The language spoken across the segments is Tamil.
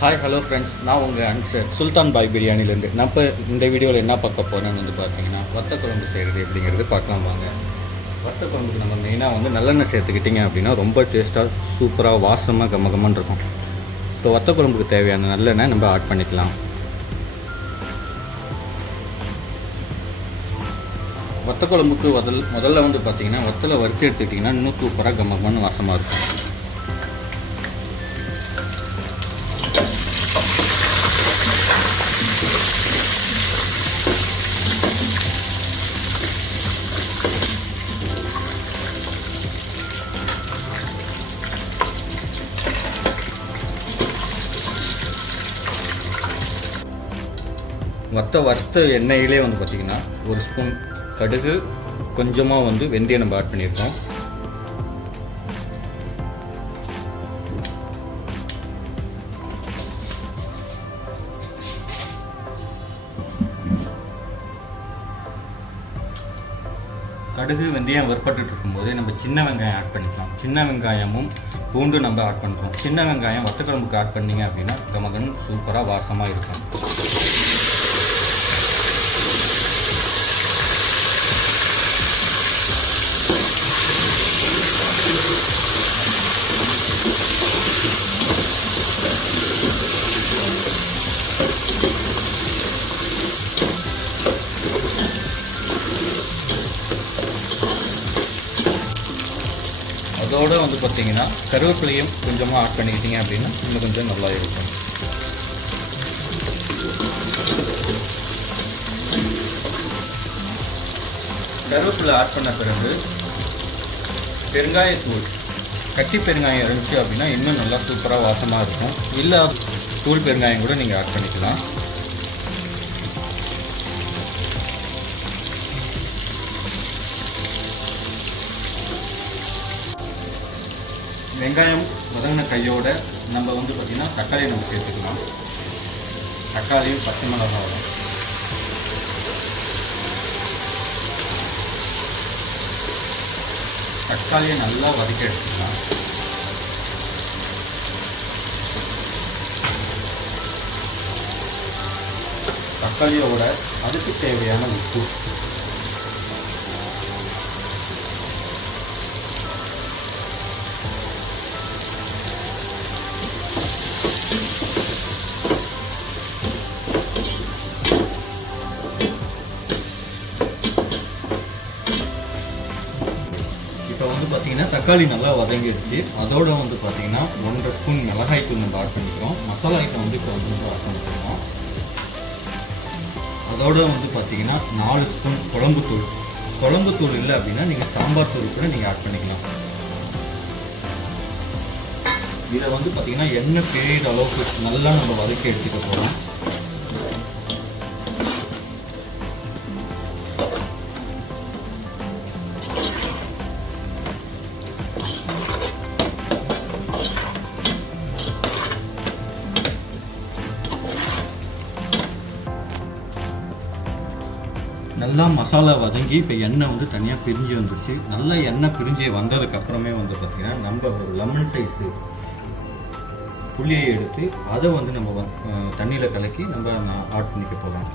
ஹாய் ஹலோ ஃப்ரெண்ட்ஸ் நான் உங்கள் அன்சர் சுல்தான் பாய் பிரியாணிலேருந்து நான் இப்போ இந்த வீடியோவில் என்ன பார்க்க போகிறேன்னு வந்து பார்த்தீங்கன்னா வத்த குழம்பு செய்கிறது அப்படிங்கிறது பார்க்கலாம் வாங்க. வத்த குழம்புக்கு நம்ம மெயினாக வந்து நல்லெண்ணெய் சேர்த்துக்கிட்டிங்க அப்படின்னா ரொம்ப டேஸ்ட்டாக சூப்பராக வாசமாக கம்ம இருக்கும். இப்போ வத்த குழம்புக்கு தேவையான நல்லெண்ணெய் நம்ம ஆட் பண்ணிக்கலாம். வத்த குழம்புக்கு முதல் முதல்ல வந்து பார்த்தீங்கன்னா வத்தலை வறுத்து எடுத்துக்கிட்டிங்கன்னா இன்னும் சூப்பராக கம்ம வாசமாக இருக்கும். மற்ற வறுத்த எண்ணெயிலே வந்து பார்த்திங்கன்னா ஒரு ஸ்பூன் கடுகு கொஞ்சமாக வந்து வெந்தயம் நம்ம ஆட் பண்ணியிருக்கோம். கடுகு வெந்தயம் வறுப்பட்டுட்டு இருக்கும்போது நம்ம சின்ன வெங்காயம் ஆட் பண்ணிக்கலாம். சின்ன வெங்காயமும் பூண்டு நம்ம ஆட் பண்ணுறோம் சின்ன வெங்காயம் வத்தக்குழம்புக்கு ஆட் பண்ணீங்க அப்படின்னா கமகன் சூப்பராக வாசமாக இருக்கும். அதோடு வந்து பார்த்தீங்கன்னா கருவேப்பிலையும் கொஞ்சமாக ஆட் பண்ணிக்கிட்டீங்க அப்படின்னா இன்னும் கொஞ்சம் நல்லா இருக்கும். கருவேப்பிலை ஆட் பண்ண பிறகு பெருங்காயத்தூள் கட்டி பெருங்காயம் இருந்துச்சு அப்படின்னா இன்னும் நல்லா சூப்பராக வாசமாக இருக்கும். இல்லை தூள் பெருங்காயம் கூட நீங்கள் ஆட் பண்ணிக்கலாம். வெங்காயம் வதங்கின கையோட நம்ம வந்து பார்த்திங்கன்னா தக்காளியை நம்ம சேர்த்துக்கலாம். தக்காளியும் பச்சை மிளகாவும். தக்காளியை நல்லா வதக்கி எடுத்துக்கலாம். தக்காளியோட அதுக்கு தேவையான உப்பு. பார்த்தீங்கன்னா தக்காளி நல்லா வதங்கிடுச்சு அதோட வந்து பார்த்தீங்கன்னா ஒன்றரை ஸ்பூன் மிளகாய் தூள் நம்ம ஆட் பண்ணிக்கிறோம். மசாலா ஐட்டம் வந்து இப்போ வந்து ஆட் பண்ணிக்கிறோம் அதோட வந்து பார்த்தீங்கன்னா நாலு ஸ்பூன் குழம்பு தூள். குழம்பு தூள் இல்லை அப்படின்னா நீங்கள் சாம்பார் தூள் கூட நீங்கள் ஆட் பண்ணிக்கலாம். இதை வந்து பார்த்தீங்கன்னா எண்ணெய் பிரியிற அளவுக்கு நல்லா நம்ம வதக்கி எடுத்துக்க போகிறோம் எல்லாம் மசாலா வதங்கி இப்போ எண்ணெய் வந்து தனியாக பிரிஞ்சு வந்துருச்சு. நல்லா எண்ணெய் பிரிஞ்சு வந்ததுக்கப்புறமே வந்து பார்த்திங்கன்னா நம்ம ஒரு லெமன் சைஸு புளியை எடுத்து அதை வந்து நம்ம தண்ணியில் கலக்கி நம்ம ஆட் பண்ணிக்க போகலாம்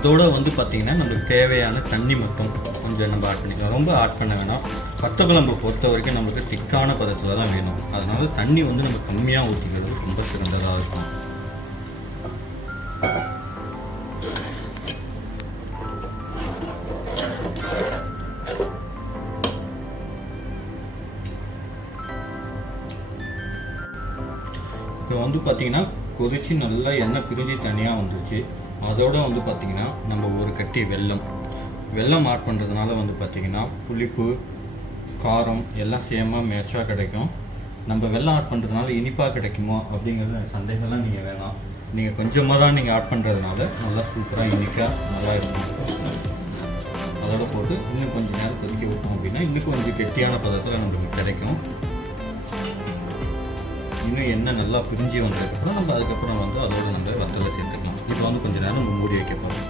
அதோட வந்து பார்த்திங்கன்னா நம்மளுக்கு தேவையான தண்ணி மட்டும் கொஞ்சம் நம்ம ஆட் பண்ணிக்கலாம். ரொம்ப ஆட் பண்ண வேணாம். வத்த பொறுத்த வரைக்கும் நமக்கு திக்கான பதத்தில் தான் வேணும். அதனால தண்ணி வந்து நம்ம கம்மியாக ஊற்றிக்கிறது ரொம்ப சிறந்ததாக இருக்கும். இப்போ வந்து பார்த்திங்கன்னா கொதிச்சு நல்லா எண்ணெய் பிரிஞ்சு தனியாக வந்துச்சு அதோட வந்து பார்த்திங்கன்னா நம்ம ஒரு கட்டி வெல்லம். வெல்லம் ஆட் பண்ணுறதுனால வந்து பார்த்திங்கன்னா புளிப்பு காரம் எல்லாம் சேமாக மேட்சாக கிடைக்கும். நம்ம வெள்ளம் ஆட் பண்ணுறதுனால இனிப்பாக கிடைக்குமோ அப்படிங்கிறது சந்தேகம்லாம் நீங்கள் வேணாம். நீங்கள் கொஞ்சமாக தான் நீங்கள் ஆட் பண்ணுறதுனால நல்லா சூப்பராக இனிக்காக நல்லா இருக்கும். அதோட போட்டு இன்னும் கொஞ்சம் நேரம் கொதிக்க விட்டோம் அப்படின்னா இன்னும் கொஞ்சம் கெட்டியான பதத்தில் நம்மளுக்கு கிடைக்கும். இன்னும் எண்ணெய் நல்லா பிரிஞ்சு வந்ததுக்கப்புறம் நம்ம அதுக்கப்புறம் வந்து அதோட நம்ம வத்தலை சேர்த்து இது வந்து கொஞ்சம் நேரம் நம்ம மூடி வைக்க போகிறோம்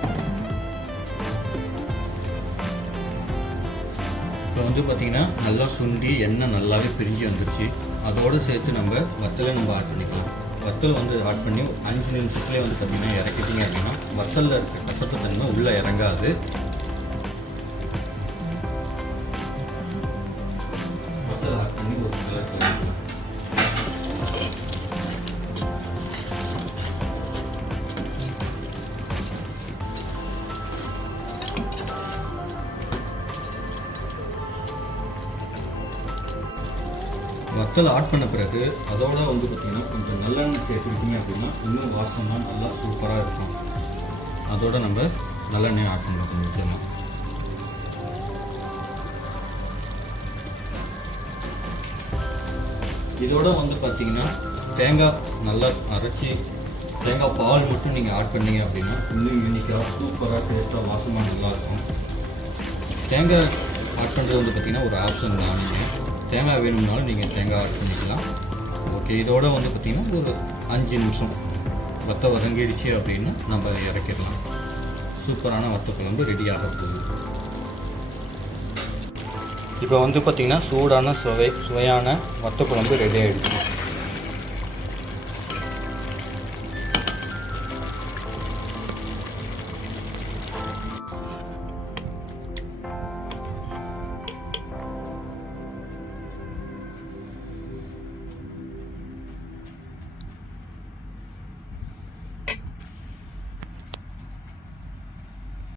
இப்போ வந்து பார்த்திங்கன்னா நல்லா சுண்டி எண்ணெய் நல்லாவே பிரிஞ்சு வந்துருச்சு. அதோடு சேர்த்து நம்ம வத்தலை நம்ம ஆட் பண்ணிக்கலாம். வத்தல் வந்து ஆட் பண்ணி அஞ்சு நிமிஷத்துலேயே வந்து பார்த்திங்கன்னா இறக்கிட்டீங்க அப்படின்னா வத்தலில் இருக்க கசப்பு தன்மை உள்ளே இறங்காது. வத்தல் ஆட் பண்ண பிறகு அதோட வந்து பார்த்திங்கன்னா கொஞ்சம் நல்லெண்ணெய் சேர்த்துக்கிட்டீங்க அப்படின்னா இன்னும் வாசமாக நல்லா சூப்பராக இருக்கும். அதோட நம்ம நல்லெண்ணெய் ஆட் பண்ணுறோம் முக்கியமாக இதோட வந்து பார்த்தீங்கன்னா தேங்காய் நல்லா அரைச்சி தேங்காய் பால் மட்டும் நீங்கள் ஆட் பண்ணீங்க அப்படின்னா இன்னும் யூனிக்காக சூப்பராக டேஸ்ட்டாக வாசமாக நல்லாயிருக்கும் தேங்காய் ஆட் பண்ணுறது வந்து பார்த்திங்கன்னா ஒரு ஆப்ஷன் தான். நீங்கள் தேங்காய் வேணும்னாலும் நீங்கள் தேங்காய் ஆட் பண்ணிக்கலாம். ஓகே இதோட வந்து பார்த்திங்கன்னா ஒரு அஞ்சு நிமிஷம் வத்த வதங்கிடுச்சு அப்படின்னா நம்ம அதை இறக்கிடலாம். சூப்பரான வத்த குழம்பு ரெடி ஆக போகுது. இப்போ வந்து பார்த்திங்கன்னா சூடான சுவை சுவையான வத்த குழம்பு ரெடி ஆகிடுச்சு